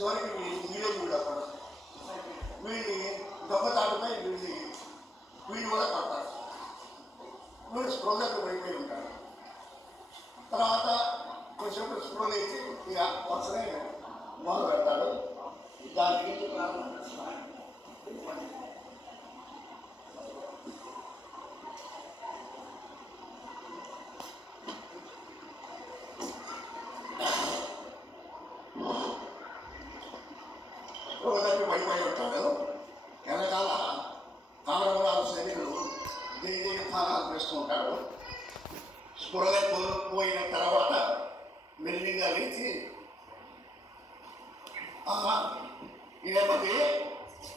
చివరికి వీడే వీడప్పుడు వీడిని దొంగతాడుపై వీడిని కూడా పడతాడు. వీడు స్పృహకు పడిపోయి ఉంటాడు. తర్వాత కొంచెం స్పృహ లేచి ఇక వరుసనే మొదలు పెడతాడు. దానికి స్పృహకి పడిపోయి ఉంటాడు. వెనకాల కామరమరాలు సైనికులు దేని స్థానాలు చేస్తూ ఉంటాడు. స్పృహ కోల్పోయిన తర్వాత మెల్లిగా లేచి ఇదేమది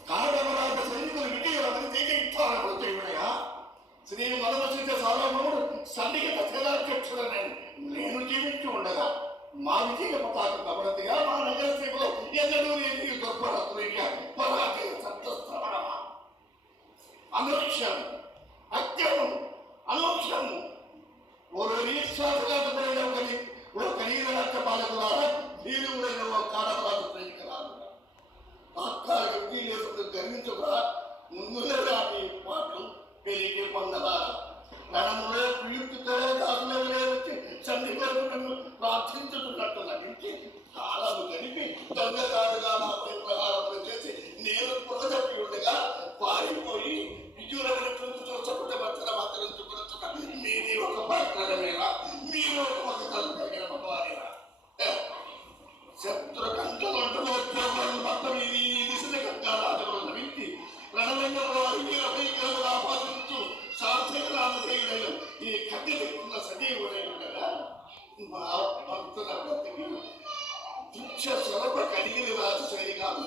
కామరమరాల సైనికులు విజయమని తీర్చాలనుకుంటున్నాయా శ్రీ మనమసిద్ధ సార్వభౌముడు సన్నిహిత సేనాధ్యక్షుడని నేను జీవించి ఉండగా మా విజయ పతాక కమరతిగా మా నగర సేవలో ఎన్నడూ లేని దుర్భరతులయ్యా పరాజయ సంతస్తమనమా అనుక్షం అత్యము అనోక్షము ఓరు నిశ్వాసఘాతమైన ఓ కనీర రాష్ట్ర పాలకులారా ధీరులైన ఓ కారపరాధ సైనికులారా తాత్కాలిక విజయలేసుకుని గర్వించుగా ముందులే రాని పాటలు పెరిగి పొందలారా రణములో ప్రియుక్తితో దాసులే వచ్చి సన్నిహితులను ప్రార్థించుతున్నట్టు నటించి కాలము గడిపి దొంగకాడుగా నాపై ప్రహారములు చేసి నేను పొగదప్పి ఉండగా పారిపోయి విజులను చూసుకుంటే భర్తల మాత్రించుకున్న మీది ఒక పాత్రమేనా మీరు ఒక కలిగిన భగవానేనా శత్రు కంటలు మొత్తం ఇది దిశల కంకారాజులు నవించి రణరంగంలో అభికలు ఆపాదించు సార్థకరామదేవుడైన ఈ కట్టెలున్న సజీవుడై ఉండగా మా భక్తుల బ్రతికి దీక్ష స్వరప కలిగిన రాజు సైనికాలు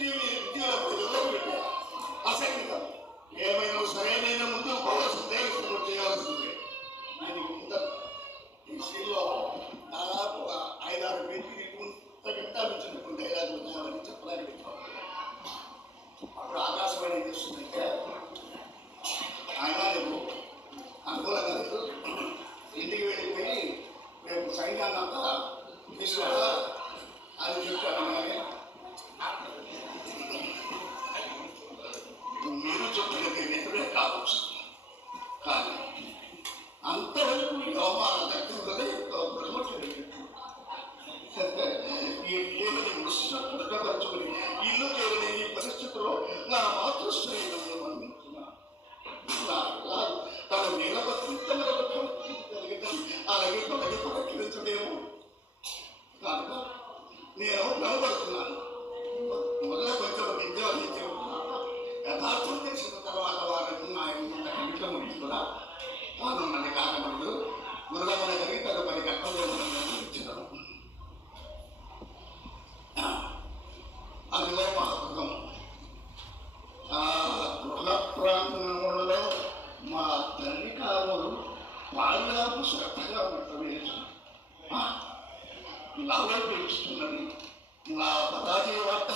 విద్యుల అసంఖ్యం ఏమైనా సరైన ముందు దేవస్థానం చేయాల్సిందే. దీనికి ముందు ఈ శీల్లో దాదాపు 5-6 పేజీలు వింటామించుకున్న డైలాగులు ఉన్నాయని చెప్పడానికి అప్పుడు ఆకాశవాణి చేస్తుందంటే ఆయన అనుకూలంగా లేదు. ఇంటికి వెళ్ళిపోయి రేపు సైన్యాన్ని అంతా తీసుకురా అని చెప్పాను. మీరు చెప్పినది నిజమే కావచ్చు, కానీ అంతవరకు యోమాల దగ్గర ఎంతో దృఢపరచుకుని ఇల్లు చేరని ఈ పరిస్థితిలో నా మాతృశ్రేణులను మన్నించున్నాను. తన నిరపత్రితమైన అలాగే తొలగించడేమో కనుక నేను నిలబడుతున్నాను. మొదల కొంచెం విద్య అందించుకుంటున్నాను. యథార్థం తెలిసిన తర్వాత వారిని ఆయన ముగించుకున్నా తాను నన్ను కాకముందు మృగమని కలిగి తదుపరి కర్తవ్యం ఇచ్చినాను. అదిలో మహత్వం గృహ ప్రాంగణంలో మా తల్లి కావులు పాదాపు శ్రద్ధగా ఉండవేసి లాభ పెంచుతున్నది. నా పదాజీ వార్త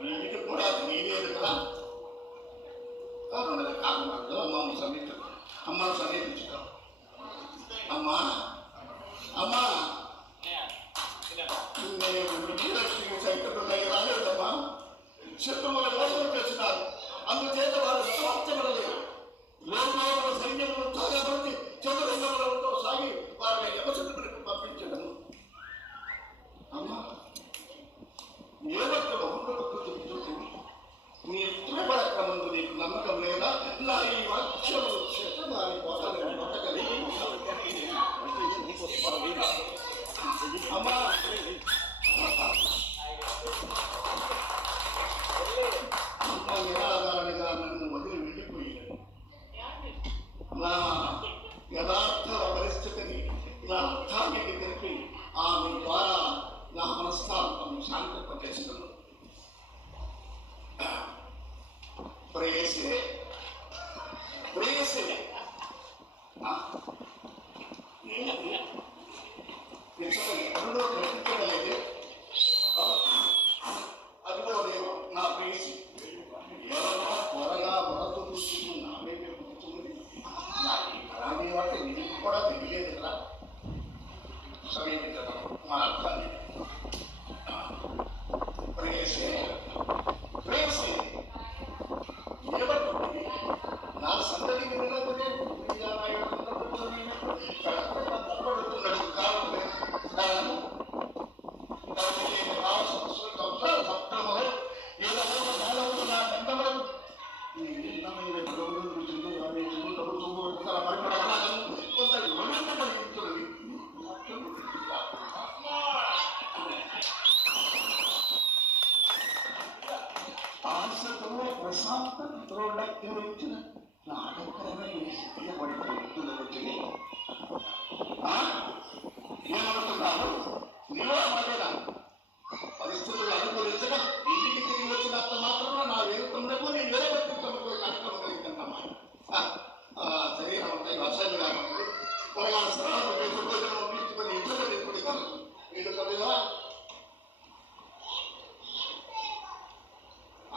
వీటికి కూడా తెలియలేదు కదా. కారణంలో అమ్మను సమీపించుతాం. అమ్మా అమ్మా నేను విజయలక్ష్మి సైతం రాలేదమ్మా. శత్రువుల మోసం చేస్తున్నారు, అందుచేత వారు సమాప్తమనలేదు. లోకంలో సైన్యములు తాగబడి చతురంగములతో సాగి వారిని యమచంద్రుడికి పంపించడము. అమ్మా ఏ ఒక్క బహుమతి నీ త్రిపరక్రమందు నీకు నమ్మకం లేదా? నా ఈ వాక్యములు శతమాని పోతానని బతకలి. అమ్మా అమ్మ నిరాధారణగా నన్ను వదిలి వెళ్ళిపోయాను. నా యథార్థ పరిస్థితిని నా అర్థానికి తెలిపి ఆమె ద్వారా నా మనస్థానం శాంతింపజేస్తున్నాను. ప్రేయసే ప్రేయసే ఎప్పుడో గ్రహించగలిగే అదిగో నేను నా ప్రేయసి త్వరగా వరద దృష్టిని నా వైపే పుట్టుతుంది. అలాగే వాటి నీకు కూడా తెలియలేదు కదా. సమీపించడం మా అర్థాన్ని సంతోషంలోకి వచ్చిన నాటకరమైన స్థితిలో పడిపోతుంది. ఏమనుకున్నాను నీలో మాదేనా పరిస్థితులు అనుకూలించగా ఇంటికి తిరిగి వచ్చినంత మాత్రం నా వేరుతున్నకు నేను వేరబెట్టుకున్నకు కనకం కలిగిందమ్మా. శరీరం అంతా అసహ్యం కాకుండా త్వరగా స్నానం తీసుకొని ఇంట్లో తీసుకొని వీళ్ళు కొద్దిగా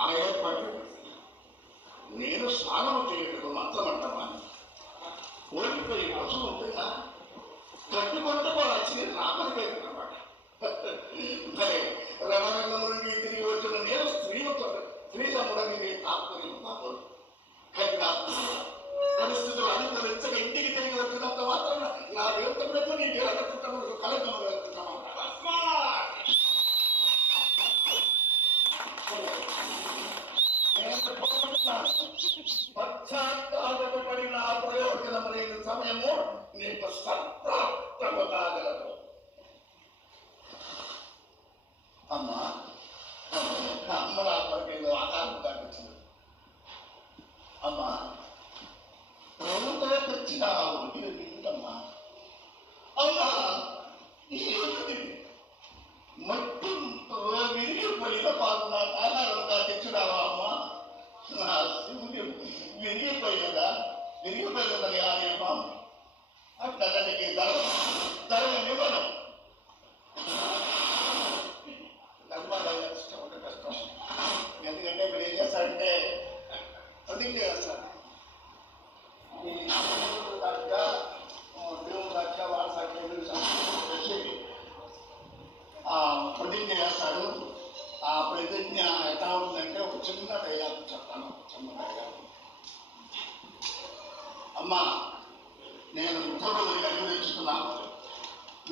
ఆ ఏర్పాటు నేను స్నానం చేయటం మంచమంటామా ఓడిపోయి పశువు ఉంటుందా కట్టుకుంటే వచ్చి రామనిపోయిందన్నమాట. సరే రణరంగం నుండి తిరిగి వచ్చిన నేను స్త్రీ సముడని తాత్పర్యం నాకు పరిస్థితులు అనుకరించక ఇంటికి తిరిగి వచ్చినంత మాత్రం నా దేవతలకు నీ దేవతకు కలగము వెళ్తున్నాను. పశ్చాత్తాపడిన ప్రయోజనమైన సమయము నీకు సంప్రాప్తము కాగలదు. అమ్మా అమ్మ నా కొరకేదో ఆధారం కనిపించింది. అమ్మా ప్రభుత్వ తెచ్చిన ఉడికి తింటమ్మా. అమ్మా మట్టి విరిగిపోయిన పాలు నాకు ఆధారంగా తెచ్చినావా అమ్మా? నా శివుడి విరిగిపోయినదని ఆదేశం అట్లకి ధర్మనివ్వడం కష్టం అంటే కష్టం. ఎందుకంటే ఇప్పుడు ఏం చేస్తాడంటే ప్రతిజ్ఞ చేస్తాడు. ఈ దాకా దేవుడు దాకా వాళ్ళ ప్రతిజ్ఞ చేస్తాడు. ఆ ప్రతిజ్ఞ ఎట్లా ఉందంటే ఒక చిన్న డైలాగ్ చెప్తాను. చిన్న డైలాగ్. అమ్మా నేను ఇతరులను అనుభవిస్తున్నాను.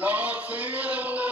నా శరీరములో